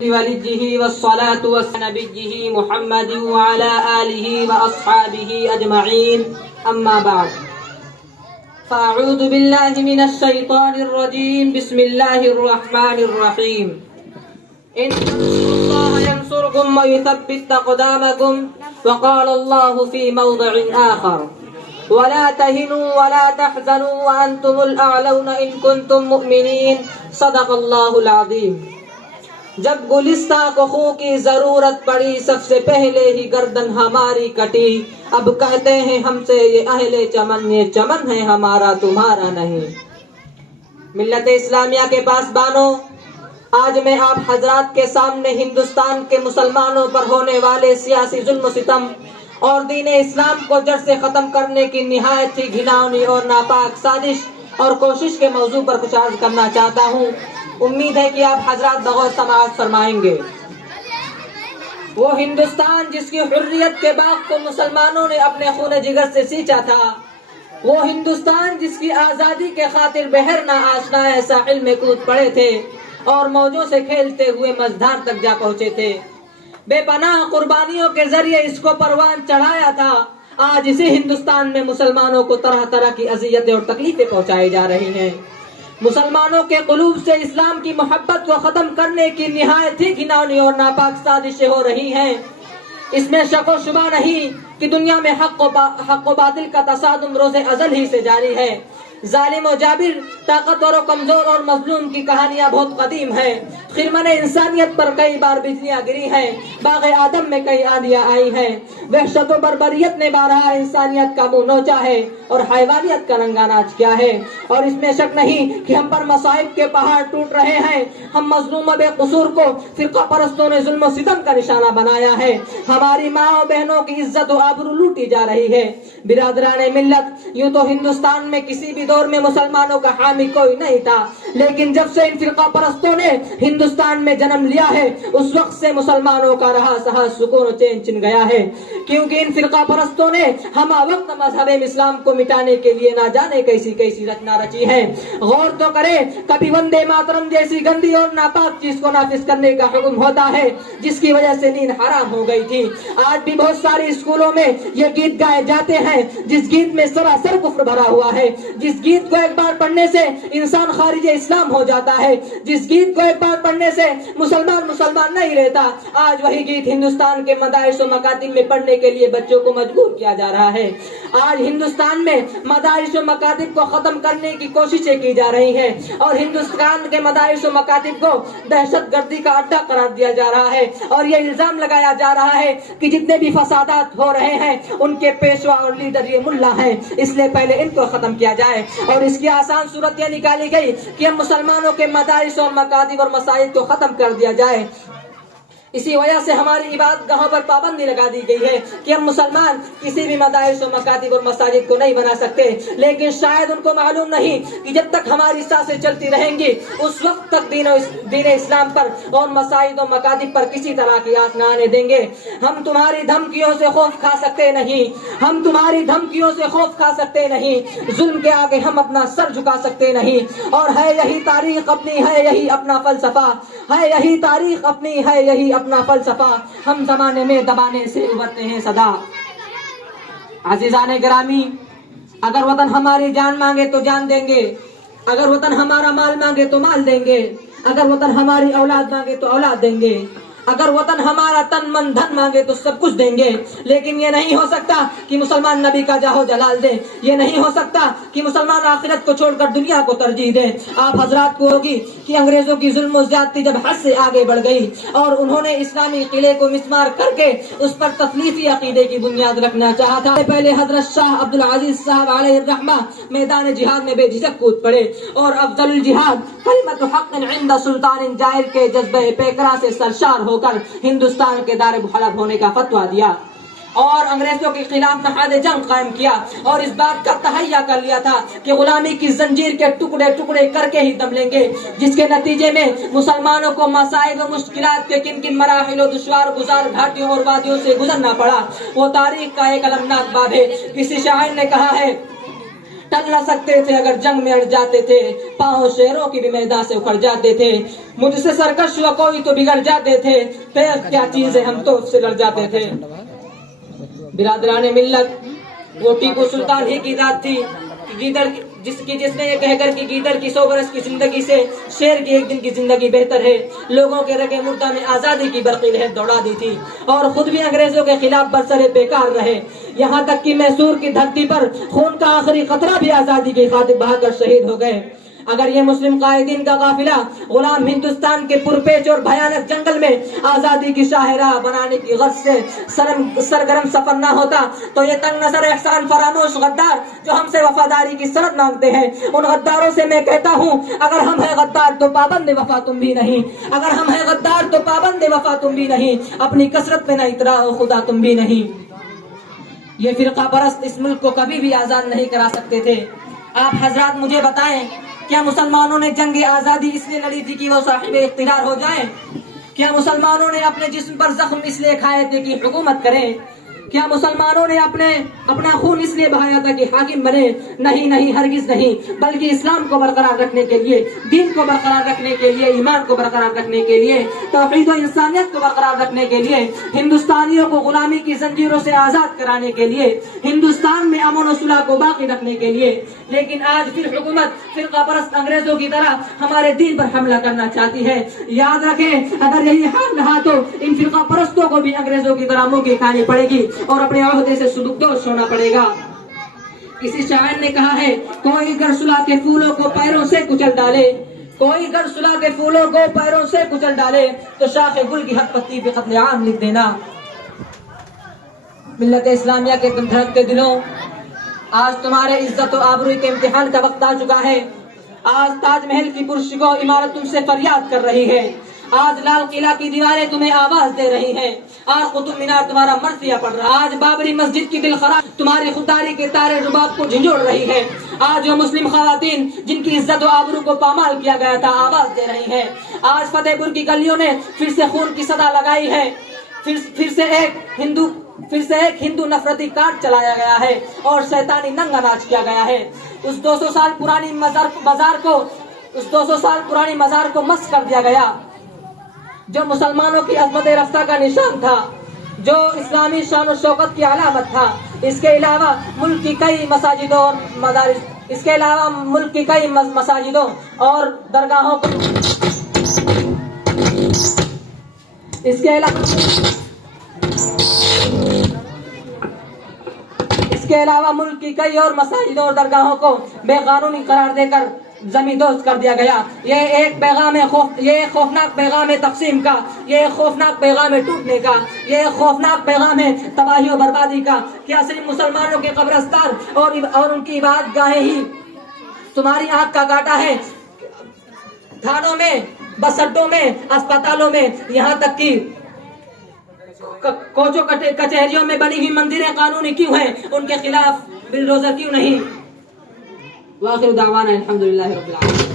ولجه والصلاة والسلام نبيه محمد وعلى آله وأصحابه أجمعين أما بعد فأعوذ بالله من الشيطان الرجيم بسم الله الرحمن الرحيم إن تنصروا الله ينصركم ويثبت أقدامكم وقال الله في موضع آخر ولا تهنوا ولا تحزنوا وأنتم الأعلون إن كنتم مؤمنين صدق الله العظيم. جب گلستہ کو خوں کی ضرورت پڑی سب سے پہلے ہی گردن ہماری کٹی. اب کہتے ہیں ہم سے یہ اہل چمن، یہ چمن ہے ہمارا تمہارا نہیں. ملت اسلامیہ کے پاسبانوں، آج میں آپ حضرات کے سامنے ہندوستان کے مسلمانوں پر ہونے والے سیاسی ظلم و ستم اور دین اسلام کو جڑ سے ختم کرنے کی نہایت ہی گھناؤنی اور ناپاک سازش اور کوشش کے موضوع پر کچھ عرض کرنا چاہتا ہوں. امید ہے کہ آپ حضرات بغور سماعت فرمائیں گے. وہ ہندوستان جس کی حریت کے باغ کو مسلمانوں نے اپنے خون جگر سے سینچا تھا، وہ ہندوستان جس کی آزادی کے خاطر بحر نہ آشنا ساحل میں کود پڑے تھے اور موجوں سے کھیلتے ہوئے مزدار تک جا پہنچے تھے، بے پناہ قربانیوں کے ذریعے اس کو پروان چڑھایا تھا. آج اسی ہندوستان میں مسلمانوں کو طرح طرح کی اذیتیں اور تکلیفیں پہنچائی جا رہی ہیں. مسلمانوں کے قلوب سے اسلام کی محبت کو ختم کرنے کی نہایت ہی گھناؤنی اور ناپاک سازشیں ہو رہی ہیں. اس میں شک و شبہ نہیں کہ دنیا میں حق و باطل کا تصادم روز ازل ہی سے جاری ہے. ظالم و جابر، طاقتور و کمزور اور مظلوم کی کہانیاں بہت قدیم ہیں. خرمن انسانیت پر کئی بار بجلیاں گری ہیں، باغ آدم میں کئی آندیاں آئی ہیں. وحشت و بربریت نے بارہا انسانیت کا منہ نوچا ہے اور حیوانیت کا رنگا ناچ کیا ہے. اور اس میں شک نہیں کہ ہم پر مصائب کے پہاڑ ٹوٹ رہے ہیں. ہم مظلوم و بے قصور کو فرقہ پرستوں نے ظلم و ستم کا نشانہ بنایا ہے. ہماری ماں و بہنوں کی عزت و آبرو لوٹی جا رہی ہے. برادران ملت، یوں تو ہندوستان میں کسی بھی دور میں مسلمانوں کا حامی کوئی نہیں تھا، لیکن جب سے ان فرقہ پرستوں نے ہندوستان میں جنم لیا ہے اس وقت سے مسلمانوں کا رہا سہا سکون و چین چن گیا ہے. کیونکہ ان فرقہ پرستوں نے ہمہ وقت مذہب اسلام کو مٹانے کے لیے نہ جانے کیسی کیسی رچنا رچی ہے. غور تو کرے، کبھی وندے ماترم جیسی گندی اور ناپاک چیز کو نافذ کرنے کا حکم ہوتا ہے جس کی وجہ سے نیند حرام ہو گئی تھی. آج بھی بہت ساری اسکولوں میں یہ گیت گائے جاتے ہیں جس گیت میں سراسر کفر بھرا ہوا ہے، جس گیت کو ایک بار پڑھنے سے انسان خارج اسلام ہو جاتا ہے، جس گیت کو ایک بار پڑھنے سے مسلمان نہیں رہتا. آج وہی گیت ہندوستان کے مدارس و مکاتب میں پڑھنے کے لیے بچوں کو مجبور کیا جا رہا ہے. آج ہندوستان میں مدارس و مکاتب کو ختم کرنے کی کوششیں کی جا رہی ہیں اور ہندوستان کے مدارس و مکاتب کو دہشت گردی کا اڈا قرار دیا جا رہا ہے. اور یہ الزام لگایا جا رہا ہے کہ جتنے بھی فسادات ہو رہے ہیں ان کے پیشوا اور لیڈر یہ ملا ہیں، اس لیے پہلے ان کو ختم کیا جائے. اور اس کی آسان صورت یہ نکالی گئی کہ ہم مسلمانوں کے مدارس اور مکاتب اور مساجد کو ختم کر دیا جائے. اسی وجہ سے ہماری عبادت گاہوں پر پابندی لگا دی گئی ہے کہ ہم مسلمان کسی بھی مدارس و مکاتب اور مساجد کو نہیں بنا سکتے. لیکن شاید ان کو معلوم نہیں کہ جب تک ہماری سانسیں چلتی رہیں گی اس وقت تک دین اسلام پر اور مساجد و مکاتب پر کسی طرح کی آس نہ آنے دیں گے. ہم تمہاری دھمکیوں سے خوف کھا سکتے نہیں، ہم تمہاری دھمکیوں سے خوف کھا سکتے نہیں. ظلم کے آگے ہم اپنا سر جھکا سکتے نہیں. اور ہے یہی تاریخ اپنی، ہے یہی اپنا فلسفہ، ہے یہی تاریخ اپنی، ہے یہی اپنا فلسفہ. ہم زمانے میں دبانے سے ابھرتے ہیں صدا. عزیزان گرامی، اگر وطن ہماری جان مانگے تو جان دیں گے، اگر وطن ہمارا مال مانگے تو مال دیں گے، اگر وطن ہماری اولاد مانگے تو اولاد دیں گے، اگر وطن ہمارا تن من دھن مانگے تو سب کچھ دیں گے. لیکن یہ نہیں ہو سکتا کہ مسلمان نبی کا جاہو جلال دیں. یہ نہیں ہو سکتا کہ مسلمان آخرت کو چھوڑ کر دنیا کو ترجیح دیں. آپ حضرات کو ہوگی کہ انگریزوں کی ظلم و زیادتی جب حد سے آگے بڑھ گئی اور انہوں نے اسلامی قلعے کو مسمار کر کے اس پر تثلیثی عقیدے کی بنیاد رکھنا چاہا تھا، پہلے حضرت شاہ عبد العزیز صاحب علیہ الرحمہ میدان جہاد میں بے جھجک کود پڑے اور افضل الجہاد کلمۃ حق عند سلطان جائر کے جذبہ پیکرا سے سرشار ہو کر ہندوستان کے دار حلب ہونے کا فتویٰ دیا اور انگریزوں کے خلاف نہاد جنگ قائم کیا اور اس بات کا تہیہ کر لیا تھا کہ غلامی کی زنجیر کے ٹکڑے ٹکڑے کر کے ہی دم لیں گے، جس کے نتیجے میں مسلمانوں کو مسائل و مشکلات کے کن کن مراحل و دشوار گزار گھاٹیوں اور وادیوں سے گزرنا پڑا. وہ تاریخ کا ایک المناک باب ہے. کسی شاعر نے کہا ہے ٹل نہ سکتے تھے اگر جنگ میں اڑ جاتے تھے، پاؤں شیروں کی بھی میدان سے اکھڑ جاتے تھے، مجھ سے سرکش ہوا کوئی تو بگڑ جاتے تھے، پھر کیا چیز ہے ہم تو اس سے لڑ جاتے تھے۔ برادران ملت، وہ ٹیپو سلطان ہی کی ذات تھی جس نے یہ کہہ کر کہ گیدڑ کی 100 برس کی زندگی سے شیر کی ایک دن کی زندگی بہتر ہے، لوگوں کے رگے مردہ میں آزادی کی برقی لہر دوڑا دی تھی، اور خود بھی انگریزوں کے خلاف برسر بیکار رہے، یہاں تک کہ میسور کی دھرتی پر خون کا آخری قطرہ بھی آزادی کی خاطر بہا کر شہید ہو گئے۔ اگر یہ مسلم قائدین کا قافلہ غلام ہندوستان کے پرپیچ اور بھیانک جنگل میں آزادی کی شاہراہ بنانے کی غرض سے سرگرم سفر نہ ہوتا تو یہ تنگ نظر احسان فراموش غدار جو ہم سے وفاداری کی سند مانگتے ہیں، ان غداروں سے میں کہتا ہوں، اگر ہم ہیں غدار تو پابند وفا تم بھی نہیں، اگر ہم ہیں غدار تو پابند وفا تم بھی نہیں، اپنی کثرت پہ نہ اترا ہو خدا تم بھی نہیں۔ یہ فرقہ پرست اس ملک کو کبھی بھی آزاد نہیں کرا سکتے تھے۔ آپ حضرات مجھے بتائیں، کیا مسلمانوں نے جنگ آزادی اس لیے لڑی تھی کہ وہ صاحب اقتدار ہو جائیں؟ کیا مسلمانوں نے اپنے جسم پر زخم اس لیے کھائے تھے کہ حکومت کریں؟ کیا مسلمانوں نے اپنا خون اس لیے بہایا تھا کہ حاکم بنے؟ نہیں نہیں، ہرگز نہیں، بلکہ اسلام کو برقرار رکھنے کے لیے، دین کو برقرار رکھنے کے لیے، ایمان کو برقرار رکھنے کے لیے، توحید و انسانیت کو برقرار رکھنے کے لیے، ہندوستانیوں کو غلامی کی زنجیروں سے آزاد کرانے کے لیے، ہندوستان میں امن و صلح کو باقی رکھنے کے لیے۔ لیکن آج پھر حکومت فرقہ پرست انگریزوں کی طرح ہمارے دین پر حملہ کرنا چاہتی ہے۔ یاد رکھیں، اگر یہی حال رہا تو ان فرقہ پرستوں کو بھی انگریزوں کی طرح منہ کی کھانی پڑے گی اور اپنے عہدے سے سلوکدوش ہونا پڑے گا۔ کسی شاعر نے کہا ہے، کوئی گر صلح کے پھولوں کو پیروں سے کچل ڈالے، کوئی گر صلح کے پھولوں کو پیروں سے کچل ڈالے تو شاخ گل کی ہر پتی پہ قتل عام لکھ دینا۔ ملت اسلامیہ کے دھڑکتے دلوں، آج تمہارے عزت و آبروئی کے امتحان کا وقت آ چکا ہے۔ آج تاج محل کی پرشکو عمارت تم سے فریاد کر رہی ہے، آج لال قلعہ کی دیواریں تمہیں آواز دے رہی ہیں، آج قطب مینار تمہارا مرثیہ پڑ رہا ہے، آج بابری مسجد کی دلخراش تمہاری خودداری کے تارے رباب کو جھنجھوڑ رہی ہے، آج وہ مسلم خواتین جن کی عزت و آبرو کو پامال کیا گیا تھا آواز دے رہی ہیں، آج فتح پور کی گلیوں نے پھر سے خون کی صدا لگائی ہے، پھر سے ایک ہندو نفرتی کاٹ چلایا گیا ہے اور شیطانی ننگا ناچ کیا گیا ہے۔ اس 200 سال پرانی مزار کو مس کر دیا گیا جو مسلمانوں کی عظمت رفتہ کا نشان تھا، جو اسلامی شان و شوکت کی علامت تھا۔ اس کے علاوہ ملک کی کئی مساجدوں اور درگاہوں کو اس کے علاوہ ملک کی کئی اور مساجدوں اور درگاہوں کو بے قانونی قرار دے کر زمیندوز کر دیا گیا۔ یہ ایک خوفناک پیغام ہے تقسیم کا، یہ ایک خوفناک پیغام ہے ٹوٹنے کا، یہ ایک خوفناک پیغام ہے تباہی و بربادی کا۔ کیا صرف مسلمانوں کے قبرستان اور ان کی عبادت گاہیں ہی تمہاری آنکھ کا کاٹا ہے؟ تھانوں میں، بس اڈوں میں، اسپتالوں میں، یہاں تک کہ کوچوں کچہریوں میں بنی ہوئی مندریں قانونی کیوں ہیں؟ ان کے خلاف بلڈوزر کیوں نہیں؟ وآخر دعوانا الحمدللہ رب العالمین۔